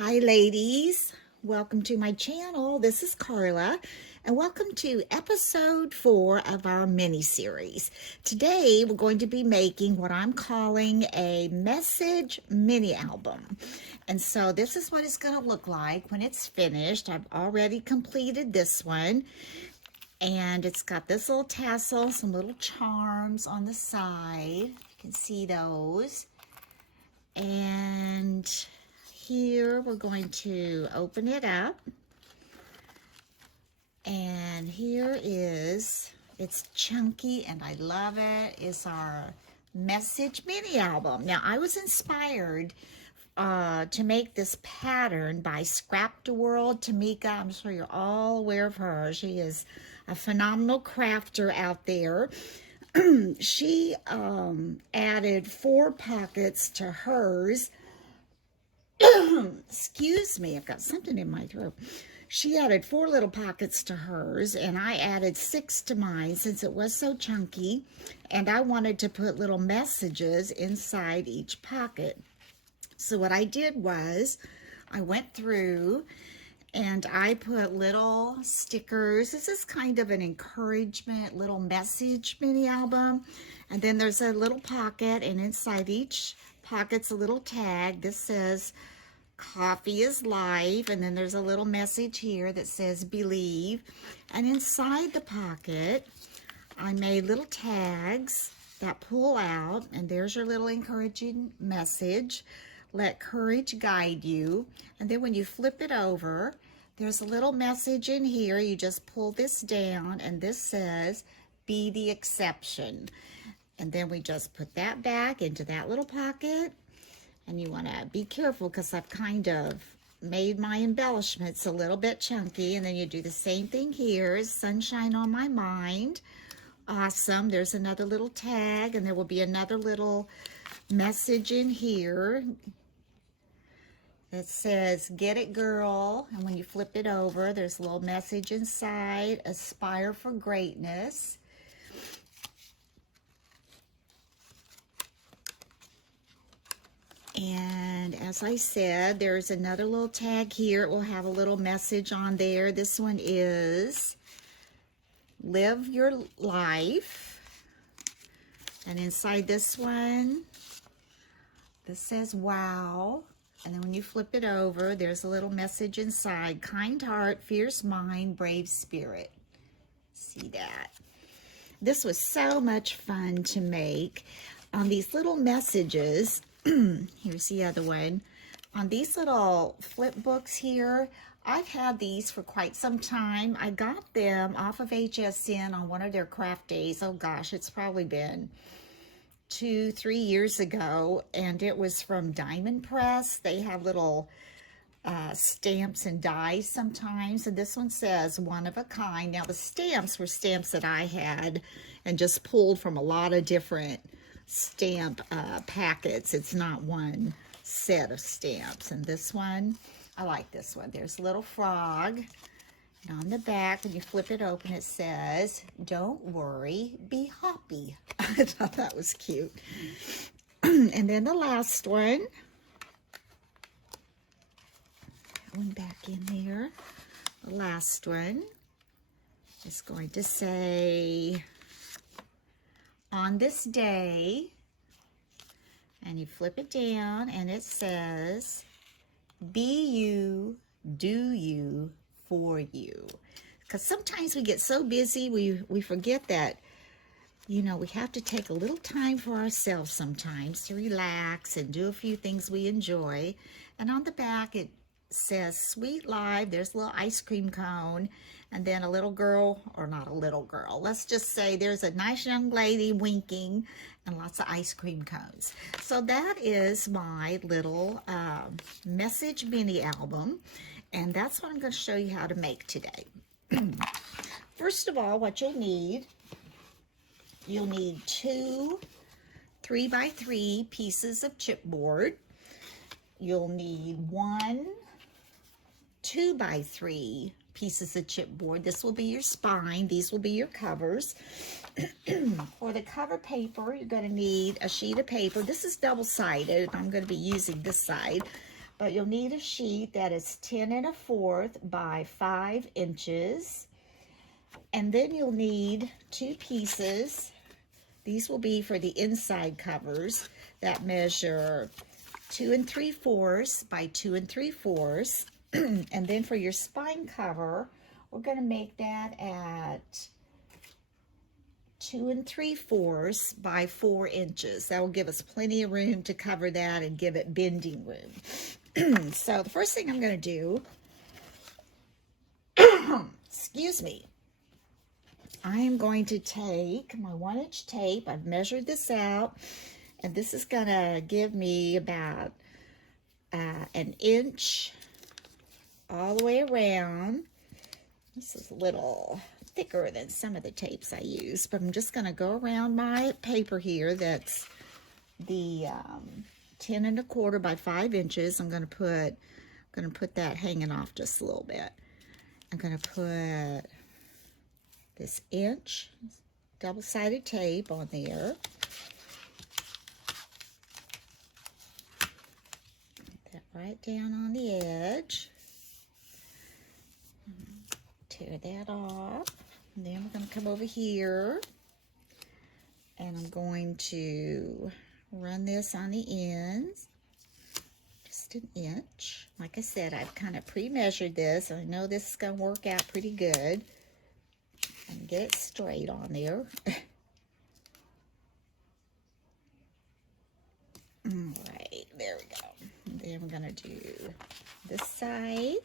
Hi ladies, welcome to my channel. This is Carla and welcome to episode 4 of our mini-series. Today we're going to be making what I'm calling a message mini album. And so this is what it's going to look like when it's finished. I've already completed this one. And it's got this little tassel, some little charms on the side. You can see those. And here we're going to open it up. And here is, it's chunky and I love it. It's our message mini album. Now I was inspired to make this pattern by Scrap the World. Tamika, I'm sure you're all aware of her. She is a phenomenal crafter out there. She added 4 pockets to hers. Excuse me, I've got something in my throat. She added 4 little pockets to hers, and I added 6 to mine since it was so chunky, and I wanted to put little messages inside each pocket. So what I did was I went through and I put little stickers. This is kind of an encouragement little message mini album. And then there's a little pocket, and inside each pocket's a little tag. This says, "Coffee is life." And then there's a little message here that says, "Believe." And inside the pocket, I made little tags that pull out. And there's your little encouraging message. "Let courage guide you." And then when you flip it over, there's a little message in here. You just pull this down, and this says, "Be the exception." And then we just put that back into that little pocket. And you want to be careful because I've kind of made my embellishments a little bit chunky. And then you do the same thing here. "Sunshine on my mind." Awesome. There's another little tag, and there will be another little message in here that says, "Get it, girl." And when you flip it over, there's a little message inside, "Aspire for greatness." And as I said, there's another little tag here. It will have a little message on there. This one is, "Live your life." And inside this one, this says, "Wow." And then when you flip it over, there's a little message inside, "Kind heart, fierce mind, brave spirit." See that? This was so much fun to make. On these little messages, here's the other one. On these little flip books here, I've had these for quite some time. I got them off of HSN on one of their craft days. Oh gosh, it's probably been 2-3 years ago, and it was from Diamond Press. They have little stamps and dies sometimes, and this one says, "One of a kind." Now the stamps were stamps that I had and just pulled from a lot of different stamp packets. It's not one set of stamps. And this one, I like this one. There's a little frog. And on the back, when you flip it open, it says, "Don't worry, be happy." I thought that was cute. And then the last one, going back in there, the last one is going to say, "On this day," and you flip it down, and it says, "Be you, do you, for you." Because sometimes we get so busy, we forget that, you know, we have to take a little time for ourselves sometimes to relax and do a few things we enjoy. And on the back, it says, "Sweet Life." There's a little ice cream cone, and then a little girl, or not a little girl, let's just say there's a nice young lady winking, and lots of ice cream cones. So that is my little message mini album, and that's what I'm going to show you how to make today. First of all, what you'll need 2 3x3 pieces of chipboard. You'll need 1 2x3 pieces of chipboard. This will be your spine. These will be your covers. For the cover paper, you're going to need a sheet of paper. This is double-sided. I'm going to be using this side. But you'll need a sheet that is 10 1/4 by 5 inches. And then you'll need 2 pieces. These will be for the inside covers that measure 2 3/4 by 2 3/4. And then for your spine cover, we're going to make that at 2 3/4 by 4 inches. That will give us plenty of room to cover that and give it bending room. So the first thing I'm going to do, excuse me, I am going to take my 1-inch tape. I've measured this out, and this is going to give me about 1 inch all the way around. This is a little thicker than some of the tapes I use, but I'm just going to go around my paper here that's the 10 1/4 by 5 inches. I'm going to put that hanging off just a little bit. I'm going to put this inch double-sided tape on there. Put that right down on the edge. Tear that off. And then we're going to come over here, and I'm going to run this on the ends, just 1 inch. Like I said, I've kind of pre-measured this. I know this is going to work out pretty good. And get it straight on there. All right, there we go. And then we're going to do this side.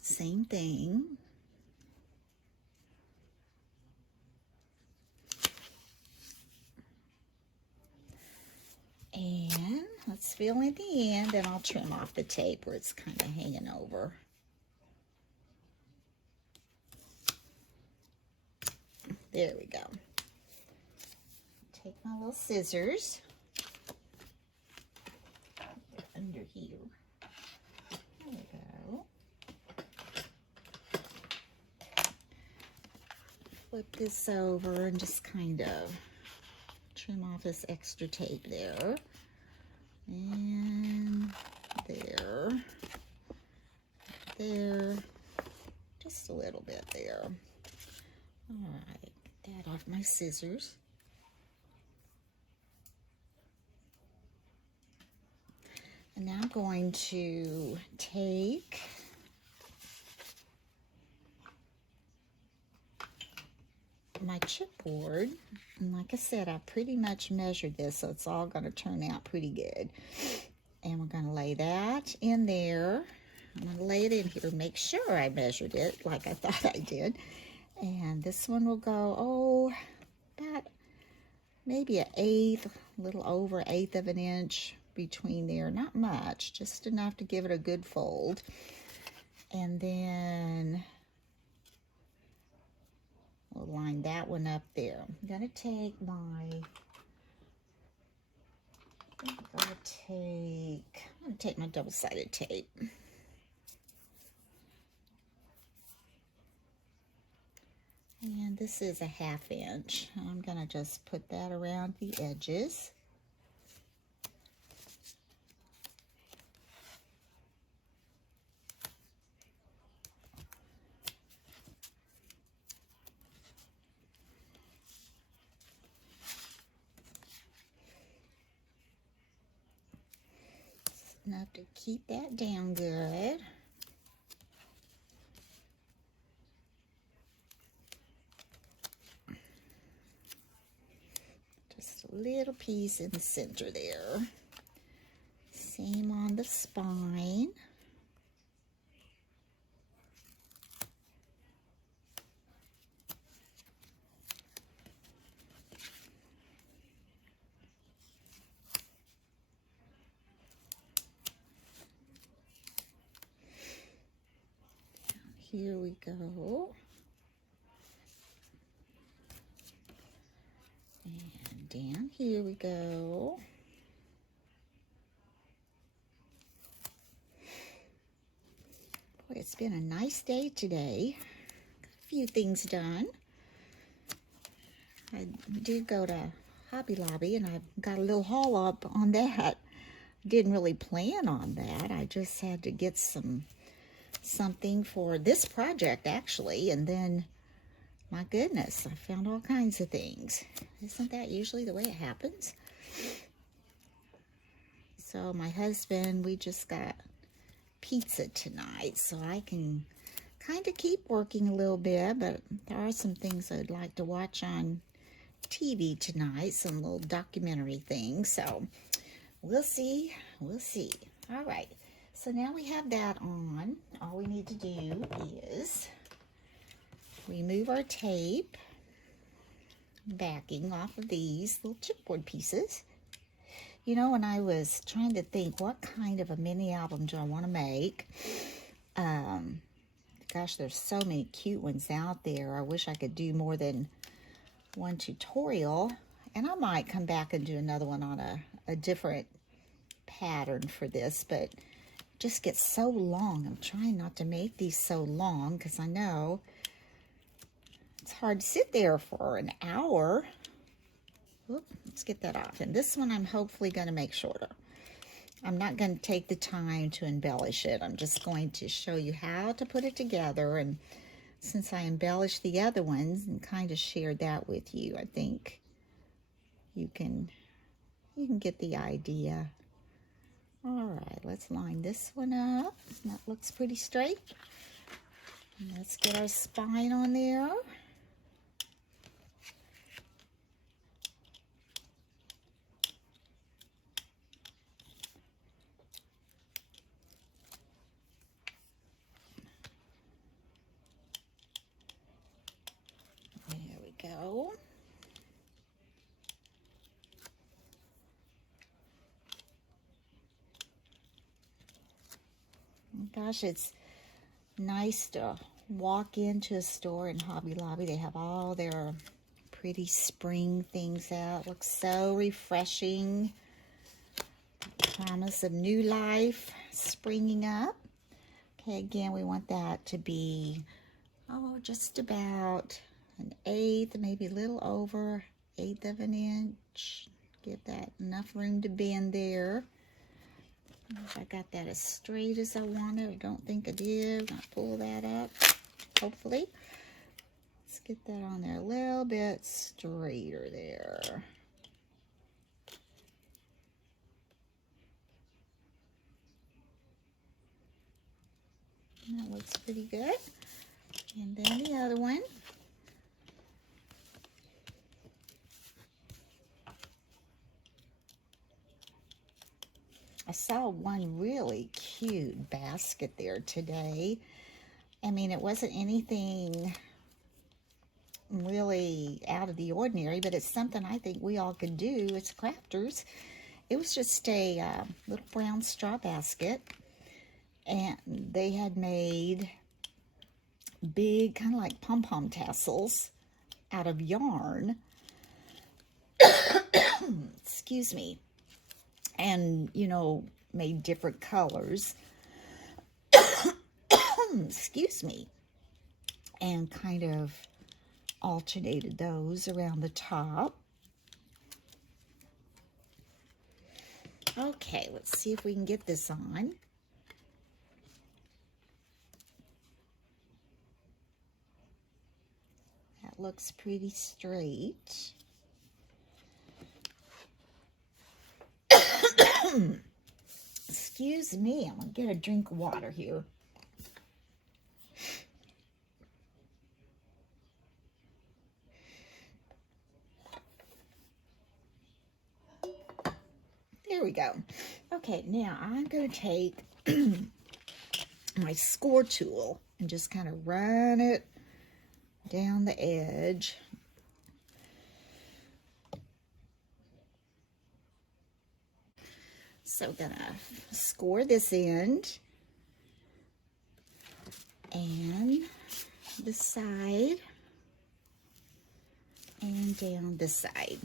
Same thing. And let's fill in the end, and I'll trim off the tape where it's kind of hanging over. There we go. Take my little scissors. Under here. There we go. Flip this over and just kind of trim off this extra tape there. And there. There. Just a little bit there. All right, get that off my scissors. And now I'm going to take my chipboard, and like I said, I pretty much measured this, so it's all going to turn out pretty good. And we're going to lay that in there. I'm going to lay it in here, make sure I measured it like I thought I did. And this one will go, about maybe 1/8, a little over 1/8 of an inch between there. Not much, just enough to give it a good fold. And then we'll line that one up there. I'm going to take my double-sided tape. And this is a 1/2 inch. I'm going to just put that around the edges. Just enough to keep that down good. A little piece in the center there. Same on the spine. Here we go. And down here we go. Boy, it's been a nice day today. Got a few things done. I did go to Hobby Lobby, and I got a little haul up on that. didn't really plan on that. I just had to get something for this project, actually, and then, my goodness, I found all kinds of things. Isn't that usually the way it happens? So my husband, we just got pizza tonight, so I can kind of keep working a little bit, but there are some things I'd like to watch on TV tonight, some little documentary things, so we'll see. All right, so now we have that on. All we need to do is remove our tape backing off of these little chipboard pieces. You know, when I was trying to think what kind of a mini album do I want to make, gosh, there's so many cute ones out there. I wish I could do more than one tutorial, and I might come back and do another one on a different pattern for this, but it just gets so long. I'm trying not to make these so long because I know it's hard to sit there for an hour. Oop, let's get that off. And this one I'm hopefully going to make shorter. I'm not going to take the time to embellish it. I'm just going to show you how to put it together. And since I embellished the other ones and kind of shared that with you, I think you can get the idea. All right, let's line this one up. That looks pretty straight. And let's get our spine on there. Go. Gosh, it's nice to walk into a store in Hobby Lobby. They have all their pretty spring things out. Looks so refreshing. Promise of new life springing up. Okay, again, we want that to be, just about an eighth, maybe a little over 1/8 of an inch. Give that enough room to bend there. If I got that as straight as I wanted, I don't think I did. I'll pull that up, hopefully. Let's get that on there a little bit straighter there. That looks pretty good. And then the other one. I saw one really cute basket there today. I mean, it wasn't anything really out of the ordinary, but it's something I think we all could do as crafters. It was just a little brown straw basket, and they had made big, kind of like pom-pom tassels out of yarn. Excuse me. And, you know, made different colors. Excuse me. And kind of alternated those around the top. Okay, let's see if we can get this on. That looks pretty straight. Excuse me, I'm going to get a drink of water here. There we go. Okay, now I'm going to take my score tool and just kind of run it down the edge. So gonna score this end and the side and down the side.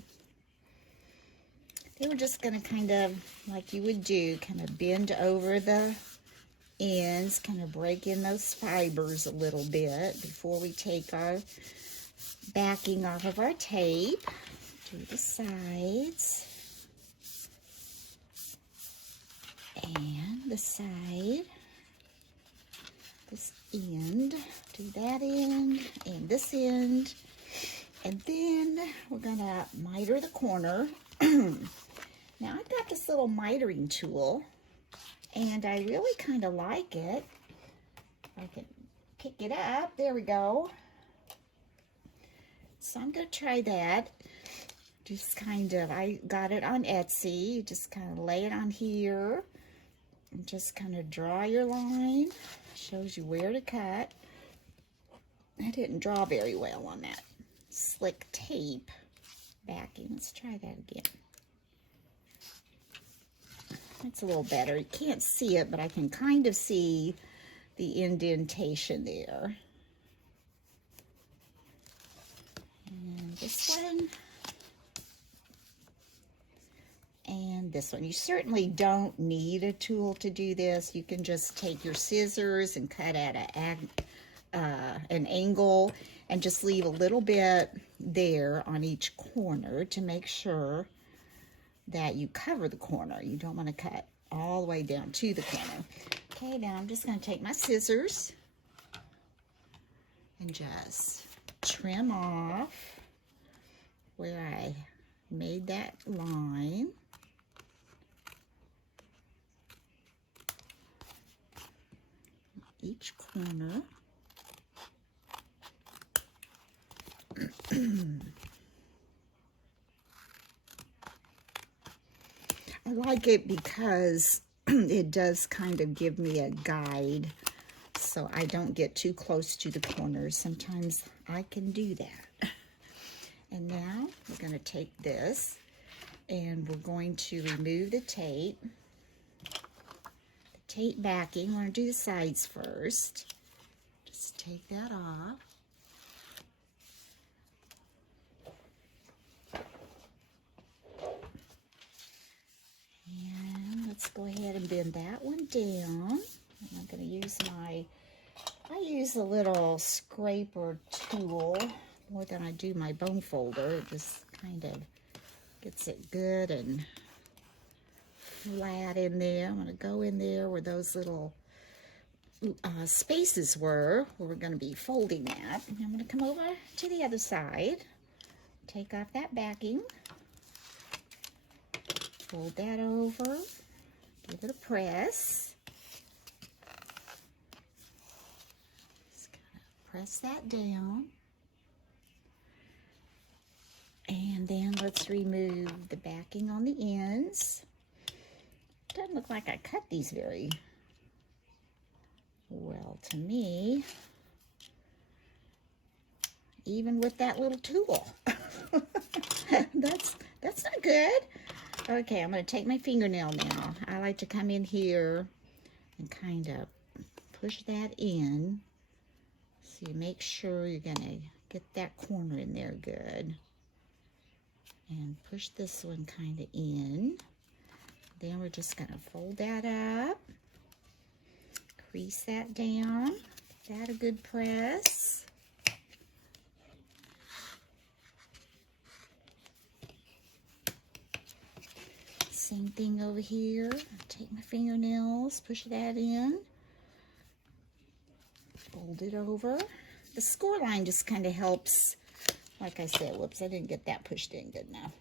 Then we're just gonna kind of, like you would do, kind of bend over the ends, kind of break in those fibers a little bit before we take our backing off of our tape. Do the sides. And the side, this end, do that end and this end. And then we're gonna miter the corner. Now I've got this little mitering tool and I really kind of like it. I can pick it up, there we go. So I'm gonna try that. Just kind of, I got it on Etsy. Just kind of lay it on here and just kind of draw your line. Shows you where to cut. I didn't draw very well on that slick tape backing. Let's try that again. It's a little better. You can't see it, but I can kind of see the indentation there. And this one. And this one. You certainly don't need a tool to do this. You can just take your scissors and cut at an angle and just leave a little bit there on each corner to make sure that you cover the corner. You don't want to cut all the way down to the corner. Okay, now I'm just going to take my scissors and just trim off where I made that line. Each corner. I like it because it does kind of give me a guide so I don't get too close to the corners. Sometimes I can do that. And now we're going to take this and we're going to remove the tape. The tape backing, I want to do the sides first. Just take that off. And let's go ahead and bend that one down. And I'm going to use I use a little scraper tool more than I do my bone folder. It just kind of gets it good and flat in there. I'm going to go in there where those little spaces were, where we're going to be folding that. And I'm going to come over to the other side, take off that backing, fold that over, give it a press. Just kind of press that down. And then let's remove the backing on the ends. Doesn't look like I cut these very well to me, even with that little tool. That's not good. Okay, I'm going to take my fingernail now. I like to come in here and kind of push that in so you make sure you're going to get that corner in there good. And push this one kind of in. Then we're just going to fold that up, crease that down, give that a good press. Same thing over here. Take my fingernails, push that in, fold it over. The score line just kind of helps. Like I said, whoops, I didn't get that pushed in good enough.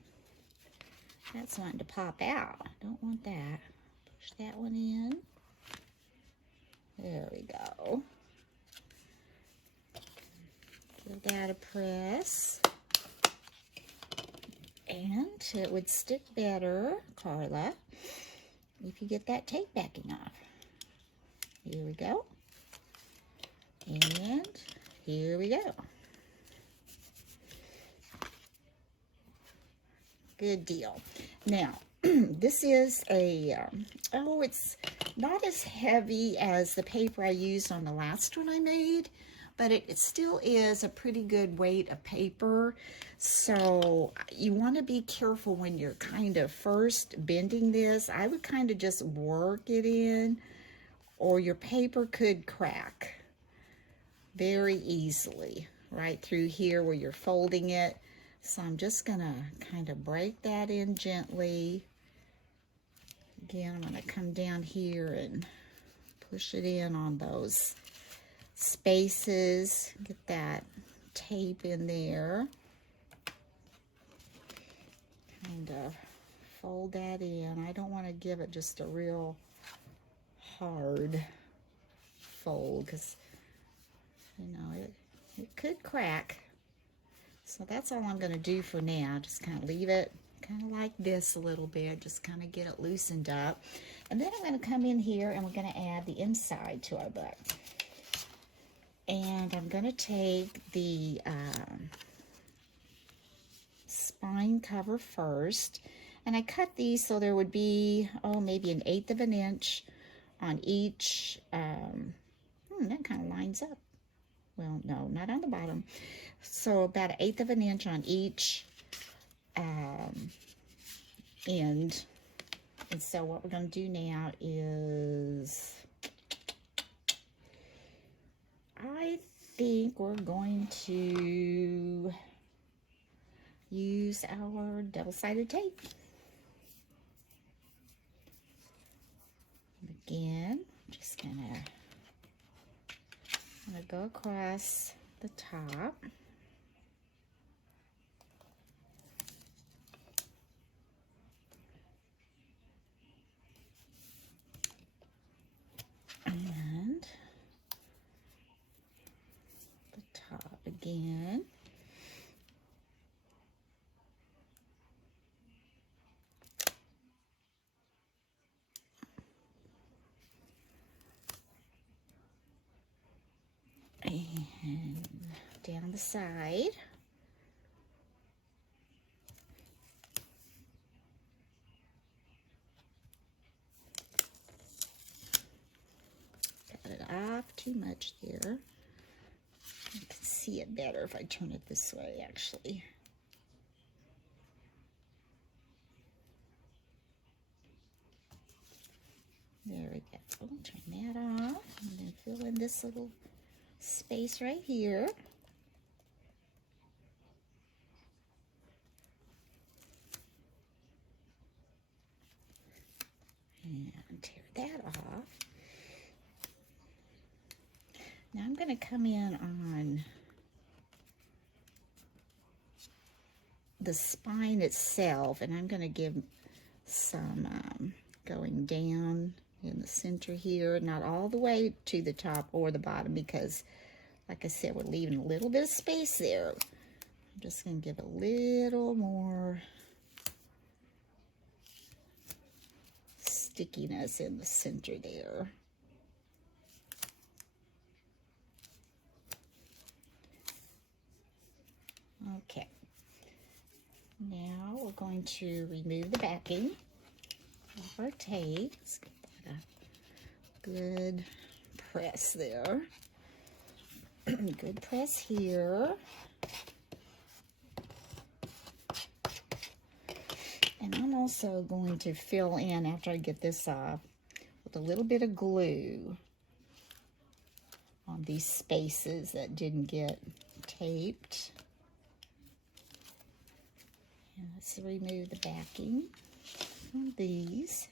That's wanting to pop out. I don't want that. Push that one in. There we go. Give that a press. And it would stick better, Carla, if you get that tape backing off. Here we go. And here we go. Good deal. Now, this is a, it's not as heavy as the paper I used on the last one I made, but it still is a pretty good weight of paper. So you want to be careful when you're kind of first bending this. I would kind of just work it in, or your paper could crack very easily right through here where you're folding it. So I'm just going to kind of break that in gently. Again, I'm going to come down here and push it in on those spaces. Get that tape in there. Kind of fold that in. I don't want to give it just a real hard fold because, you know, it could crack. So that's all I'm going to do for now. Just kind of leave it kind of like this a little bit. Just kind of get it loosened up. And then I'm going to come in here and we're going to add the inside to our book. And I'm going to take the spine cover first. And I cut these so there would be, maybe 1/8 of an inch on each. That kind of lines up. Well, no, not on the bottom. So about 1/8 of an inch on each end. And so what we're going to do now is, I think we're going to use our double-sided tape. Again, just gonna go across the top. And the top again. And down the side. Cut it off too much there. You can see it better if I turn it this way, actually. There we go. Turn that off. And then fill in this little space right here. And tear that off. Now I'm going to come in on the spine itself, and I'm going to give some going down in the center here, not all the way to the top or the bottom, because like I said, we're leaving a little bit of space there. I'm just going to give a little more stickiness in the center there. Okay. Now we're going to remove the backing of our tape. Let's get that a good press there. Good press here. And I'm also going to fill in, after I get this off, with a little bit of glue on these spaces that didn't get taped. And let's remove the backing from these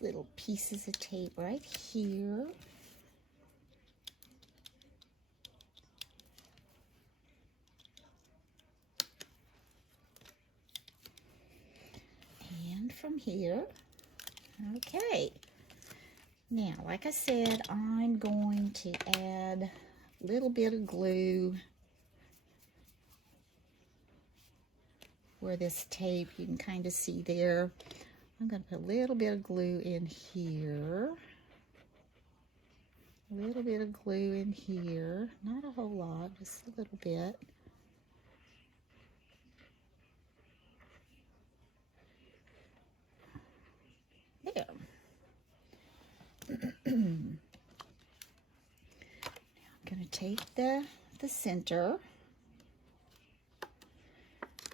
little pieces of tape right here. And from here. Okay. Now, like I said, I'm going to add a little bit of glue where this tape, you can kind of see there. I'm going to put a little bit of glue in here. A little bit of glue in here. Not a whole lot, just a little bit. There. Now I'm going to take the center,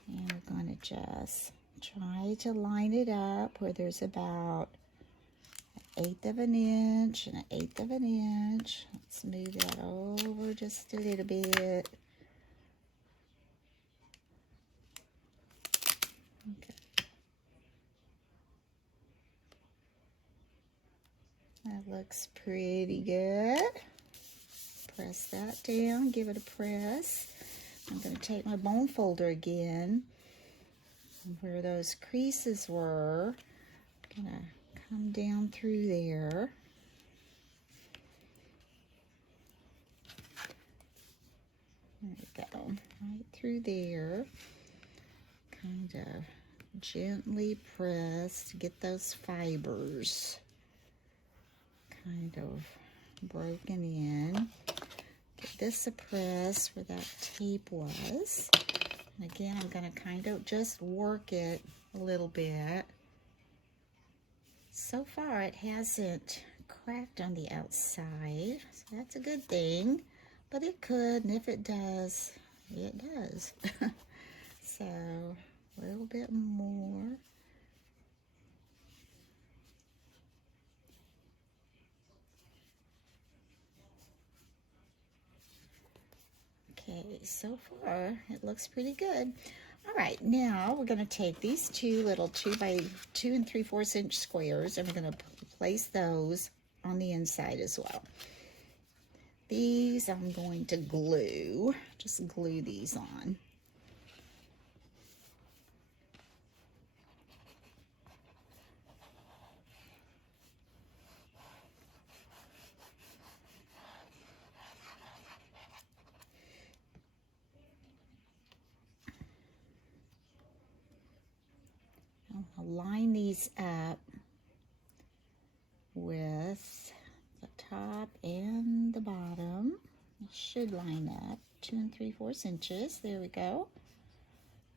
and we're going to just try to line it up where there's about 1/8 of an inch and 1/8 of an inch. Let's move that over just a little bit. Okay. That looks pretty good. Press that down, give it a press. I'm going to take my bone folder again, where those creases were. I'm going to come down through there. There we go, right through there. Kind of gently press to get those fibers kind of broken in. Give this a press where that tape was. And again, I'm going to kind of just work it a little bit. So far, it hasn't cracked on the outside, so that's a good thing. But it could, and if it does, it does. So, a little bit more. Okay, so far it looks pretty good. All right, now we're going to take these two little 2 by 2 3/4 inch squares, and we're going to place those on the inside as well. These I'm going to glue, just glue these on. I'll line these up with the top and the bottom. It should line up 2 3/4 inches. There we go.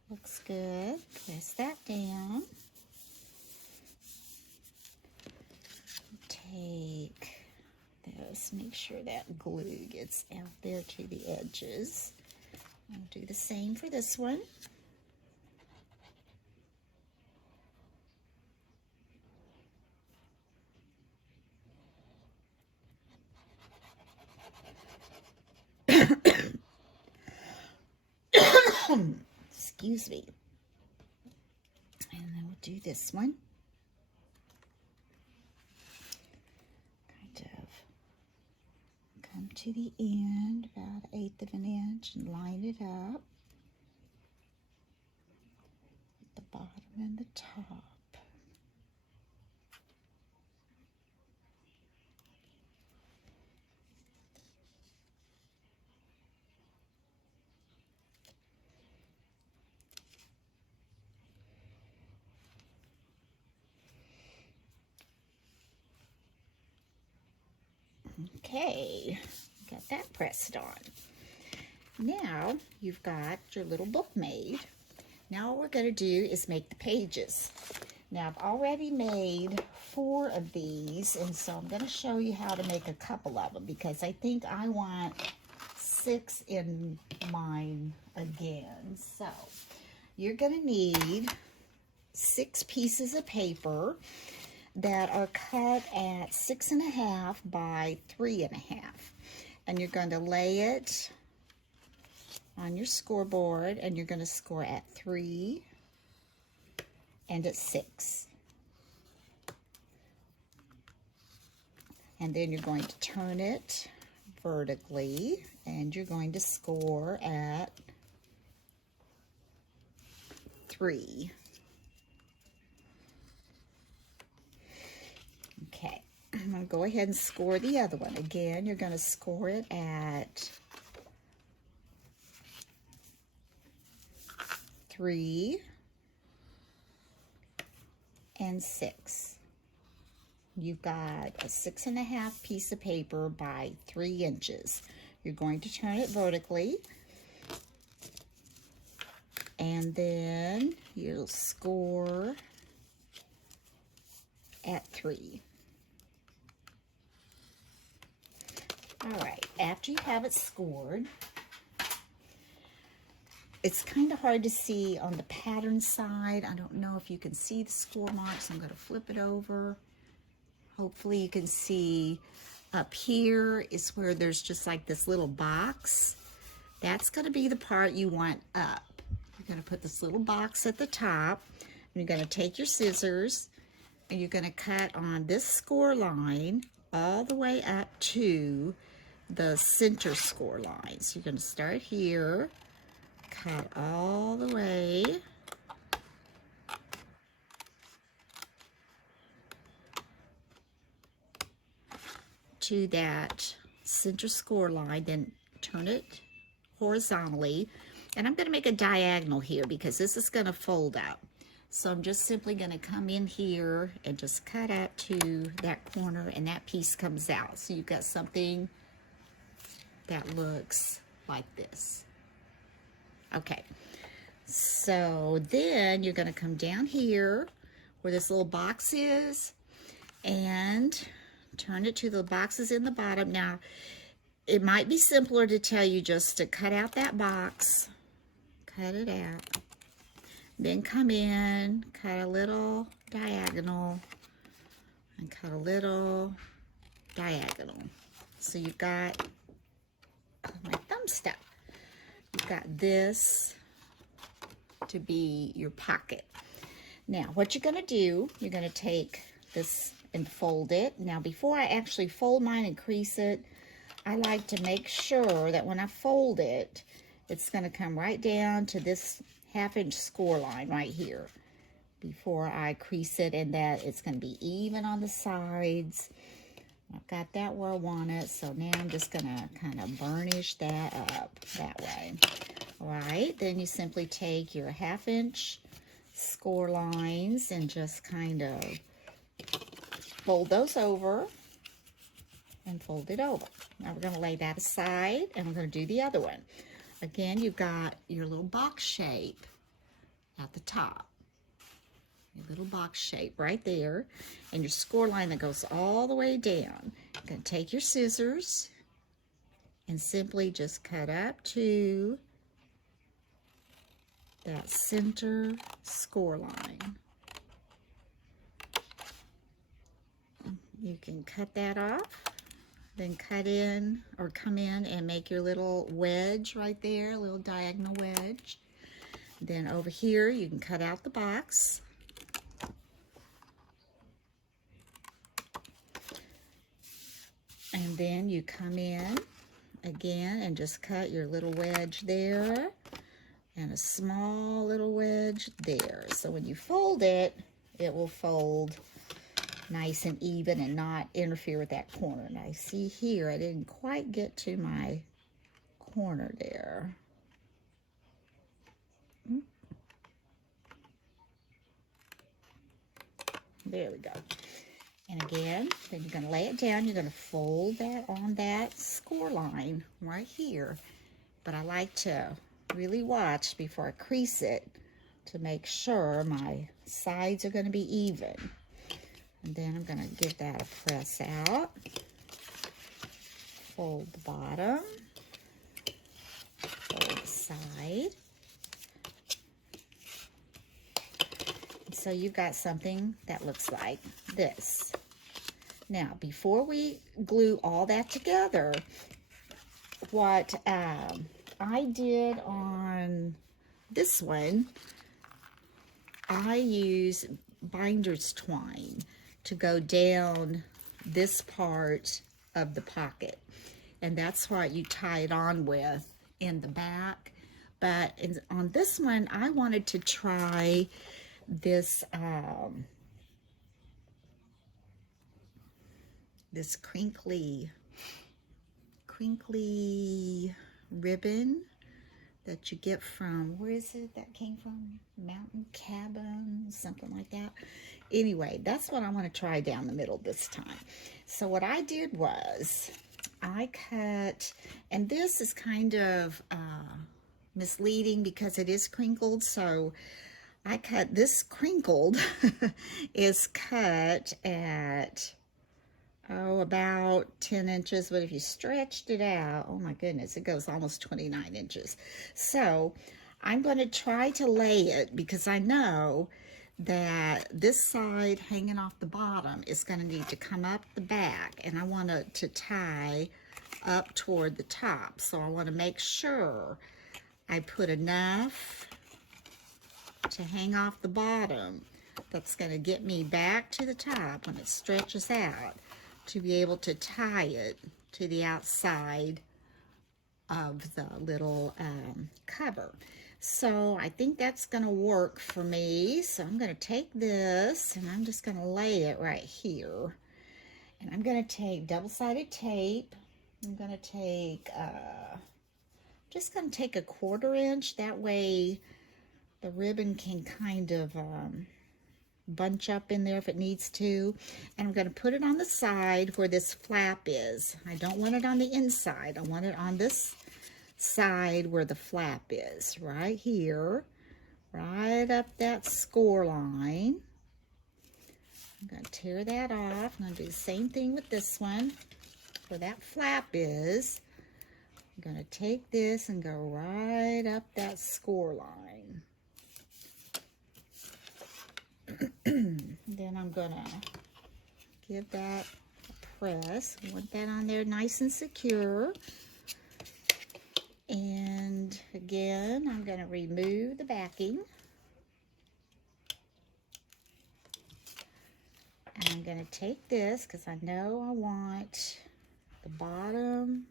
Looks good. Press that down. Take this, make sure that glue gets out there to the edges. I'll do the same for this one. Excuse me. And then we'll do this one. Kind of come to the end, about 1/8 of an inch, and line it up. At the bottom and the top. Okay, got that pressed on. Now you've got your little book made. Now what we're going to do is make the pages. Now I've already made 4 of these, and so I'm going to show you how to make a couple of them, because I think I want 6 in mine again. So you're going to need 6 pieces of paper that are cut at 6.5 by 3.5, and you're going to lay it on your scoreboard, and you're going to score at 3 and at 6, and then you're going to turn it vertically, and you're going to score at 3. Okay, I'm going to go ahead and score the other one. Again, you're going to score it at 3 and 6. You've got a 6.5 piece of paper by 3 inches. You're going to turn it vertically, and then you'll score at 3. All right, after you have it scored, it's kind of hard to see on the pattern side. I don't know if you can see the score marks. I'm going to flip it over. Hopefully you can see up here is where there's just like this little box. That's going to be the part you want up. You're going to put this little box at the top, and you're going to take your scissors, and you're going to cut on this score line all the way up to the center score line. So you're going to start here, cut all the way to that center score line, then turn it horizontally. And I'm going to make a diagonal here because this is going to fold up. So I'm just simply going to come in here and just cut up to that corner, and that piece comes out. So you've got something that looks like this. Okay, so then you're going to come down here where this little box is and turn it to the boxes in the bottom. Now, it might be simpler to tell you just to cut out that box, cut it out, then come in, cut a little diagonal, and cut a little diagonal. So you've got, oh, my thumb stuck. You've got this to be your pocket. Now, what you're going to do, you're going to take this and fold it. Now, before I actually fold mine and crease it, I like to make sure that when I fold it, it's going to come right down to this 1/2 inch score line right here before I crease it, and that it's going to be even on the sides. I've got that where I want it, so now I'm just going to kind of burnish that up that way. All right, then you simply take your 1/2 inch score lines and just kind of fold those over and fold it over. Now we're going to lay that aside, and we're going to do the other one. Again, you've got your little box shape at the top. Your little box shape right there, and your score line that goes all the way down. You're going to take your scissors and simply just cut up to that center score line. You can cut that off, then cut in or come in and make your little wedge right there, a little diagonal wedge. Then over here, you can cut out the box. And then you come in again and just cut your little wedge there and a small little wedge there. So when you fold it, it will fold nice and even and not interfere with that corner. Now you see here, I didn't quite get to my corner there. There we go. And again, then you're going to lay it down. You're going to fold that on that score line right here. But I like to really watch before I crease it to make sure my sides are going to be even. And then I'm going to give that a press out. Fold the bottom. Fold the side. So you've got something that looks like this. Now, before we glue all that together, what I did on this one, I use binder's twine to go down this part of the pocket. And that's what you tie it on with in the back. But on this one, I wanted to try this this crinkly ribbon that you get from, where is it that came from? Mountain Cabin, something like that. Anyway, that's what I want to try down the middle this time. So what I did was I cut, and this is kind of misleading because it is crinkled, so I cut this crinkled is cut at about 10 inches, but if you stretched it out, oh my goodness, it goes almost 29 inches. So I'm going to try to lay it because I know that this side hanging off the bottom is going to need to come up the back, and I want it to tie up toward the top. So I want to make sure I put enough to hang off the bottom that's going to get me back to the top when it stretches out. to be able to tie it to the outside of the little cover. So I think that's going to work for me. So I'm going to take this and I'm just going to lay it right here. And I'm going to take double-sided tape. I'm going to take, just going to take a 1/4 inch. That way the ribbon can kind of bunch up in there if it needs to. And I'm going to put it on the side where this flap is. I don't want it on the inside. I want it on this side where the flap is, right here, right up that score line. I'm going to tear that off. I'm going to do the same thing with this one where that flap is. I'm going to take this and go right up that score line. Then I'm going to give that a press. I want that on there nice and secure. And again, I'm going to remove the backing. And I'm going to take this because I know I want the bottom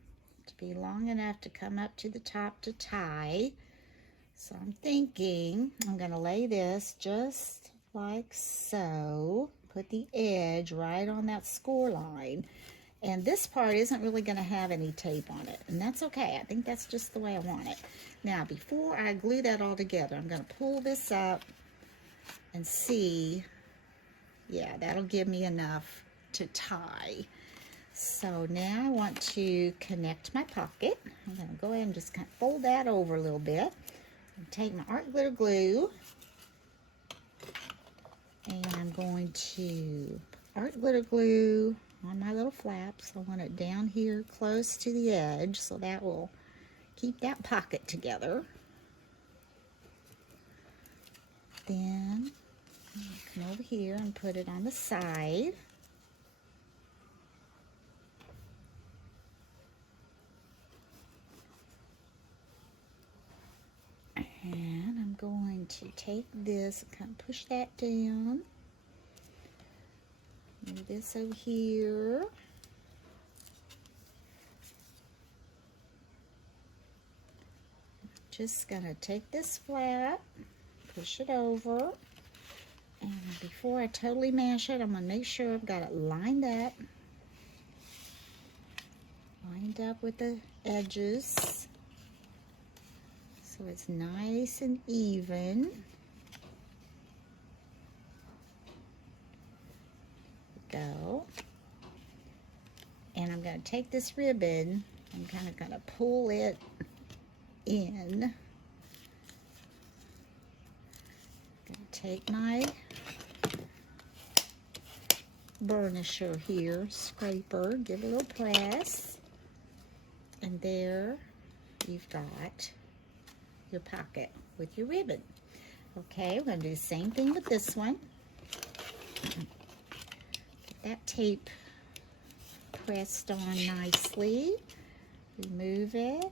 to be long enough to come up to the top to tie. So I'm thinking I'm going to lay this just like so. Put the edge right on that score line. And this part isn't really going to have any tape on it. And that's okay. I think that's just the way I want it. Now, before I glue that all together, I'm going to pull this up and see. Yeah, that'll give me enough to tie. So now I want to connect my pocket. I'm going to go ahead and just kind of fold that over a little bit. And take my art glitter glue. And I'm going to put art glitter glue on my little flaps. I want it down here close to the edge, so that will keep that pocket together. Then come over here and put it on the side. And I'm going to take this and kind of push that down. Move this over here. Just gonna take this flap, push it over, and before I totally mash it, I'm gonna make sure I've got it lined up with the edges, so it's nice and even. Go. And I'm going to take this ribbon, I'm kind of going to pull it in. I'm going to take my burnisher here, scraper, give a little press, and there you've got your pocket with your ribbon. Okay, we're going to do the same thing with this one. That tape pressed on nicely. Remove it.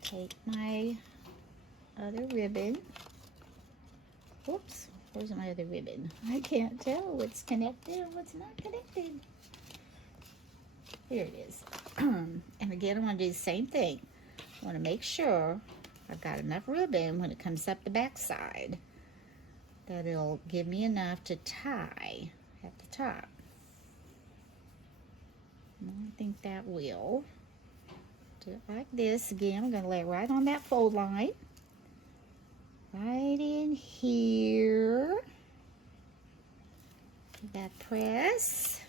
Take my other ribbon. Oops, where's my other ribbon? I can't tell what's connected and what's not connected. Here it is. And again, I want to do the same thing. I want to make sure I've got enough ribbon when it comes up the back side that it'll give me enough to tie at the top. And I think that will. Do it like this. Again, I'm going to lay it right on that fold line. Right in here. Give that press.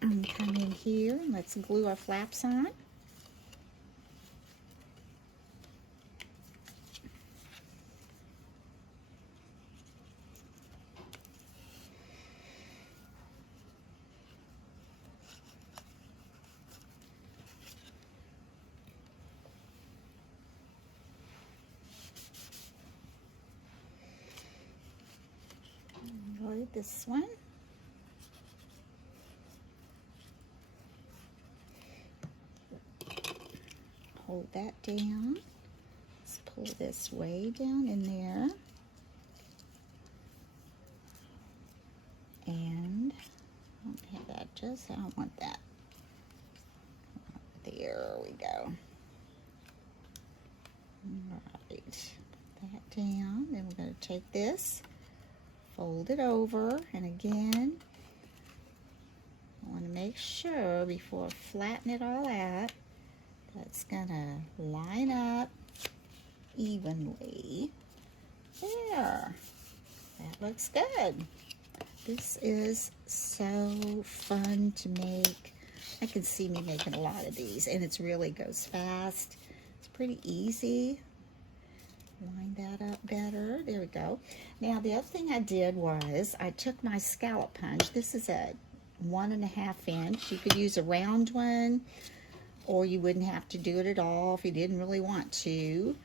And come in here and let's glue our flaps on. Glue this one. Hold that down. Let's pull this way down in there. And I don't have that just, I don't want that. There we go. Alright, put that down. Then we're going to take this, fold it over, and again, I want to make sure before I flatten it all out, that's going to line up evenly. There, that looks good. This is so fun to make. I can see me making a lot of these, and it really goes fast. It's pretty easy. Line that up better. There we go. Now, the other thing I did was I took my Scallop Punch. This is a 1.5 inch. You could use a round one, or you wouldn't have to do it at all if you didn't really want to.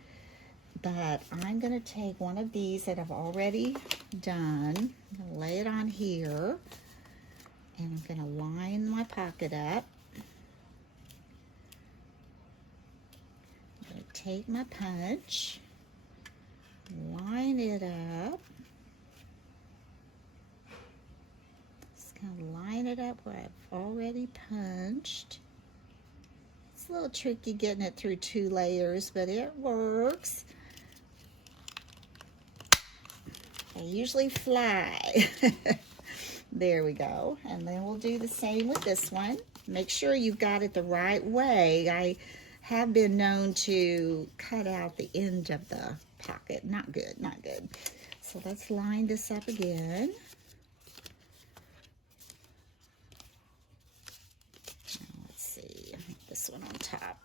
But I'm going to take one of these that I've already done. I'm going to lay it on here. And I'm going to line my pocket up. I'm going to take my punch, line it up. Just going to line it up where I've already punched. It's a little tricky getting it through 2 layers, but it works. They usually fly. There we go. And then we'll do the same with this one. Make sure you've got it the right way. I have been known to cut out the end of the pocket. Not good, not good. So let's line this up again. Now let's see, I think this one on top.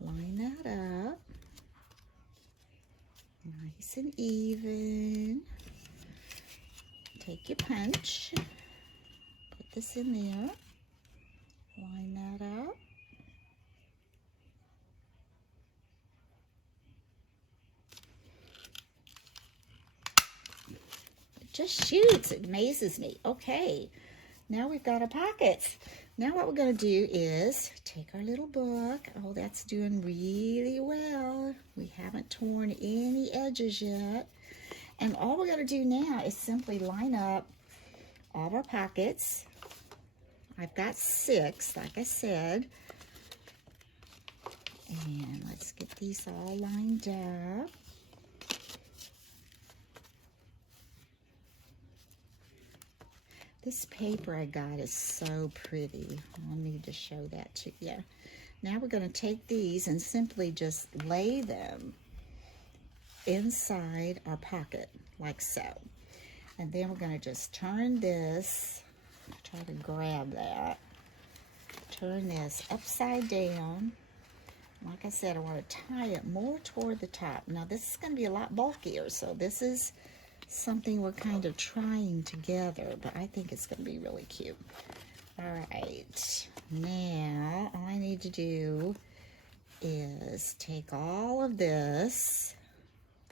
Line that up. Nice and even. Take your punch, put this in there, line that up. It just shoots, it amazes me. Okay, now we've got our pockets. Now what we're going to do is take our little book. Oh, that's doing really well. We haven't torn any edges yet. And all we're going to do now is simply line up all of our pockets. I've got 6, like I said. And let's get these all lined up. This paper I got is so pretty. I'll need to show that to you. Now we're going to take these and simply just lay them inside our pocket, like so. And then we're going to just turn this, try to grab that, turn this upside down. Like I said, I want to tie it more toward the top. Now this is going to be a lot bulkier, so this is something we're kind of trying together, but I think it's going to be really cute. All right, now all I need to do is take all of this.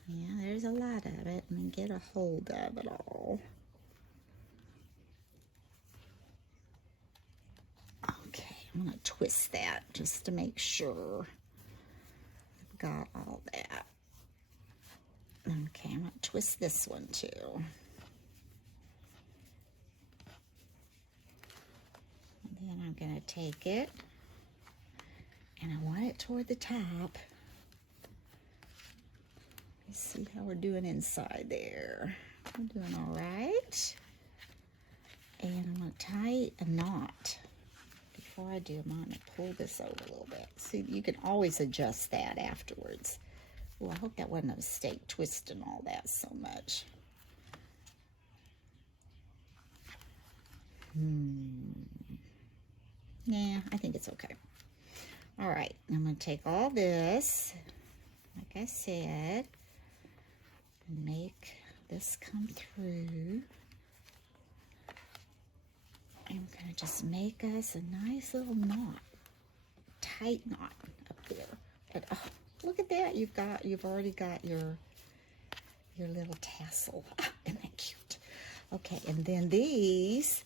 Yeah, there's a lot of it, and get a hold of it all. Okay, I'm going to twist that just to make sure I've got all that. Okay, I'm going to twist this one too. And then I'm going to take it, and I want it toward the top. Let's see how we're doing inside there. We're doing all right. And I'm going to tie a knot. Before I do, I'm going to pull this over a little bit. See, you can always adjust that afterwards. Well, I hope that wasn't a mistake, twisting all that so much. Nah, I think it's okay. All right, I'm going to take all this, like I said, and make this come through. I'm going to just make us a nice little knot, tight knot up there. And, oh, look at that! You've already got your little tassel. Ah, isn't that cute? Okay, and then these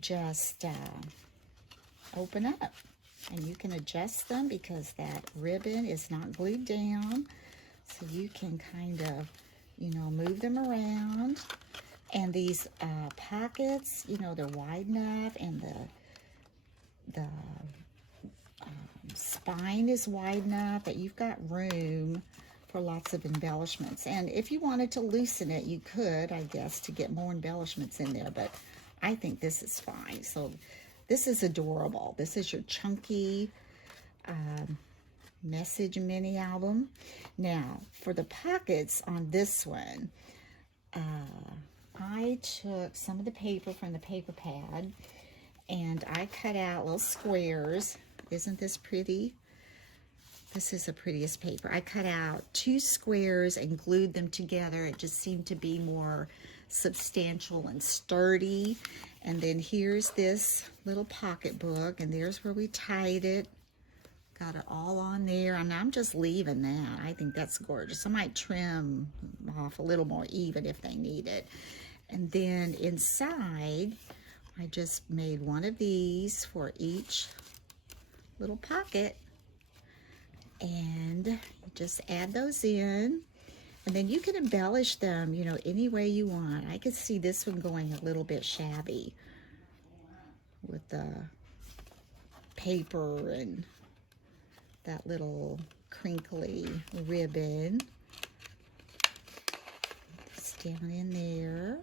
just open up. And you can adjust them because that ribbon is not glued down. So you can kind of, you know, move them around. And these pockets, you know, they're wide enough, and the spine is wide enough that you've got room for lots of embellishments. And if you wanted to loosen it, you could, I guess, to get more embellishments in there, but I think this is fine. So this is adorable. This is your chunky message mini album. Now, for the pockets on this one, I took some of the paper from the paper pad and I cut out little squares. Isn't this pretty? This is the prettiest paper. I cut out 2 squares and glued them together. It just seemed to be more substantial and sturdy. And then here's this little pocketbook, and there's where we tied it. Got it all on there, and I'm just leaving that. I think that's gorgeous. I might trim off a little more even if they need it. And then inside, I just made one of these for each little pocket. And you just add those in. And then you can embellish them, you know, any way you want. I could see this one going a little bit shabby with the paper and that little crinkly ribbon. This down in there.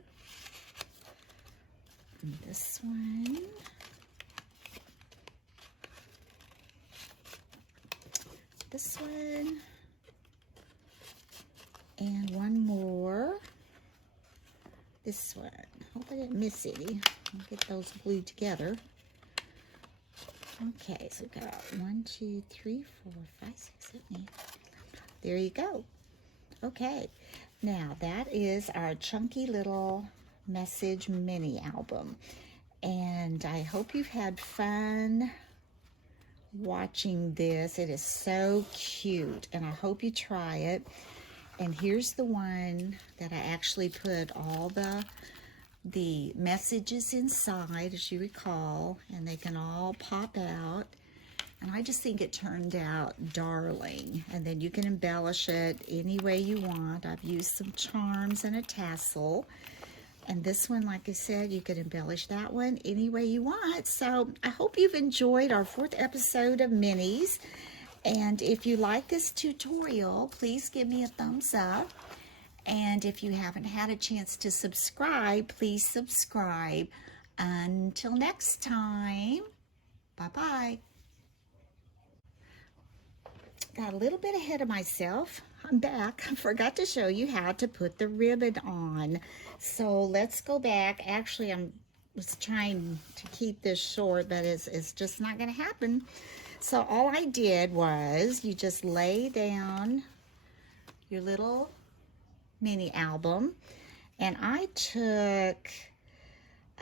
And this one. This one. And one more. This one. Hope I didn't miss any. I'll get those glued together. Okay, so we've got 1, 2, 3, 4, 5, 6, 7, 8. There you go. Okay, now that is our chunky little message mini album. And I hope you've had fun watching this. It is so cute, and I hope you try it. And here's the one that I actually put all the messages inside, as you recall, and they can all pop out. And I just think it turned out darling. And then you can embellish it any way you want. I've used some charms and a tassel. And this one, like I said, you could embellish that one any way you want. So I hope you've enjoyed our 4th episode of Minis. And if you like this tutorial, please give me a thumbs up. And if you haven't had a chance to subscribe, please subscribe. Until next time, bye-bye. Got a little bit ahead of myself. I'm back. I forgot to show you how to put the ribbon on. So let's go back. Actually, I was trying to keep this short, but it's just not going to happen. So all I did was you just lay down your little mini album, and I took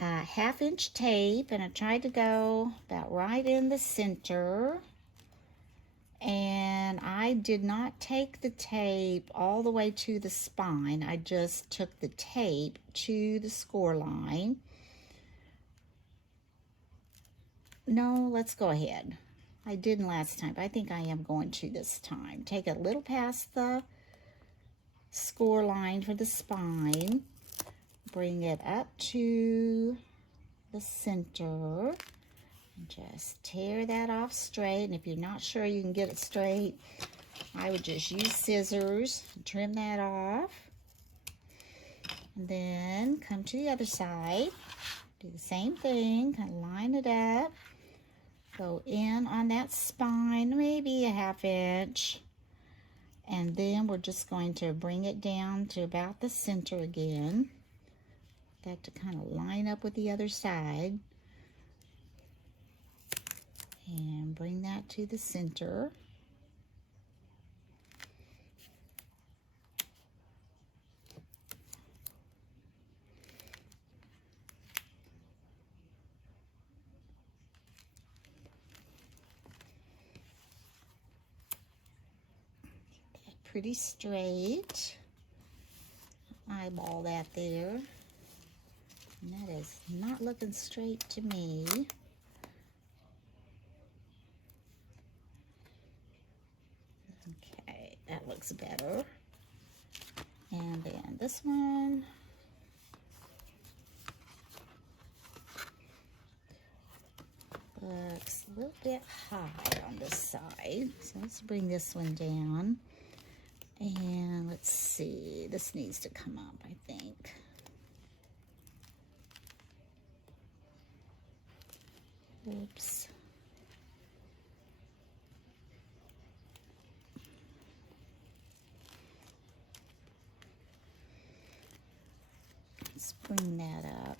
1/2-inch tape, and I tried to go about right in the center, and I did not take the tape all the way to the spine. I just took the tape to the score line. No, let's go ahead. I didn't last time, but I think I am going to this time. Take a little past the score line for the spine, bring it up to the center, and just tear that off straight. And if you're not sure you can get it straight, I would just use scissors and trim that off. And then come to the other side, do the same thing, kind of line it up, go in on that spine, maybe a 1/2 inch. And then we're just going to bring it down to about the center again. That to kind of line up with the other side. And bring that to the center. Pretty straight. Eyeball that there. And that is not looking straight to me. looks better. And then this one. Looks a little bit high on this side. So let's bring this one down. And let's see, this needs to come up, I think. Oops. Let's bring that up.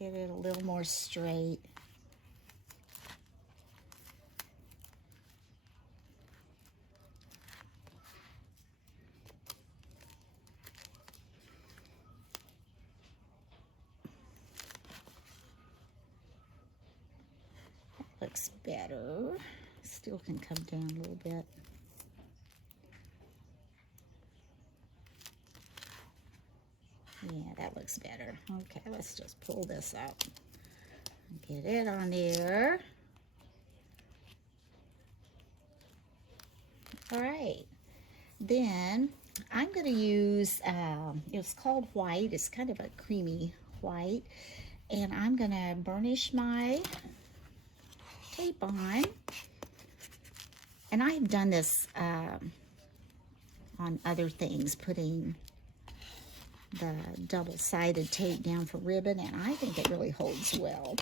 Get it a little more straight. Looks better. Still can come down a little bit. Yeah, that looks better. Okay, let's just pull this out. Get it on there. All right. Then I'm going to use, it's called white. It's kind of a creamy white. And I'm going to burnish my tape on. And I've done this on other things, putting the double-sided tape down for ribbon, and I think it really holds well.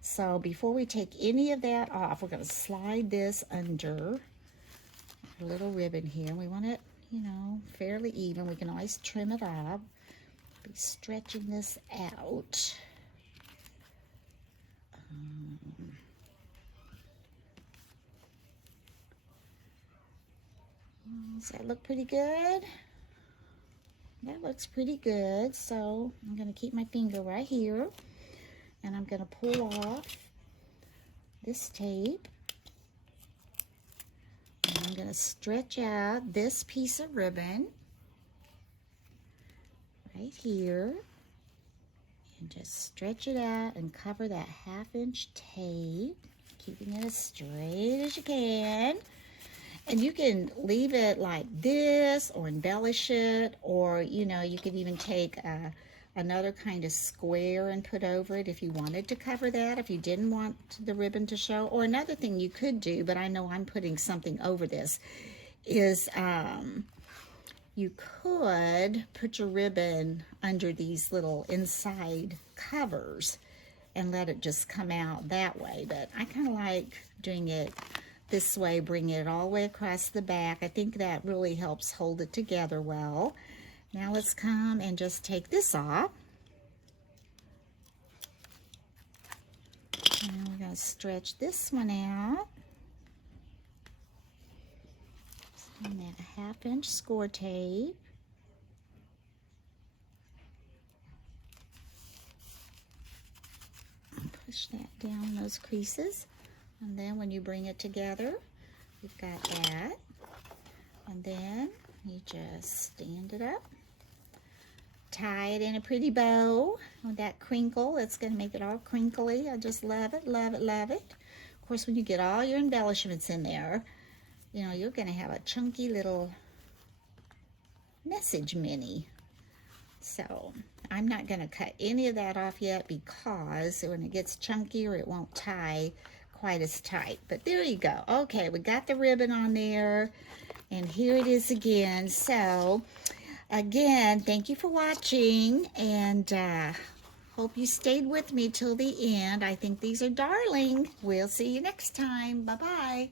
So before we take any of that off, we're going to slide this under a little ribbon here. We want it, you know, fairly even. We can always trim it up. Be stretching this out. Does that look pretty good? That looks pretty good. So I'm going to keep my finger right here, and I'm going to pull off this tape. And I'm going to stretch out this piece of ribbon right here, and just stretch it out and cover that 1/2-inch tape, keeping it as straight as you can. And you can leave it like this or embellish it, or, you know, you could even take another kind of square and put over it if you wanted to cover that, if you didn't want the ribbon to show. Or another thing you could do, but I know I'm putting something over this, is you could put your ribbon under these little inside covers and let it just come out that way. But I kind of like doing it this way, bring it all the way across the back. I think that really helps hold it together well. Now let's come and just take this off. And we're going to stretch this one out. And then a 1/2-inch score tape. And push that down those creases. And then when you bring it together, you've got that. And then you just stand it up. Tie it in a pretty bow with that crinkle. It's going to make it all crinkly. I just love it, love it, love it. Of course, when you get all your embellishments in there, you know, you're going to have a chunky little message mini. So I'm not going to cut any of that off yet, because when it gets chunkier, it won't tie quite as tight. But there you go. Okay, we got the ribbon on there, and here it is again. So again, thank you for watching, and hope you stayed with me till the end. I think these are darling. We'll see you next time. Bye-bye.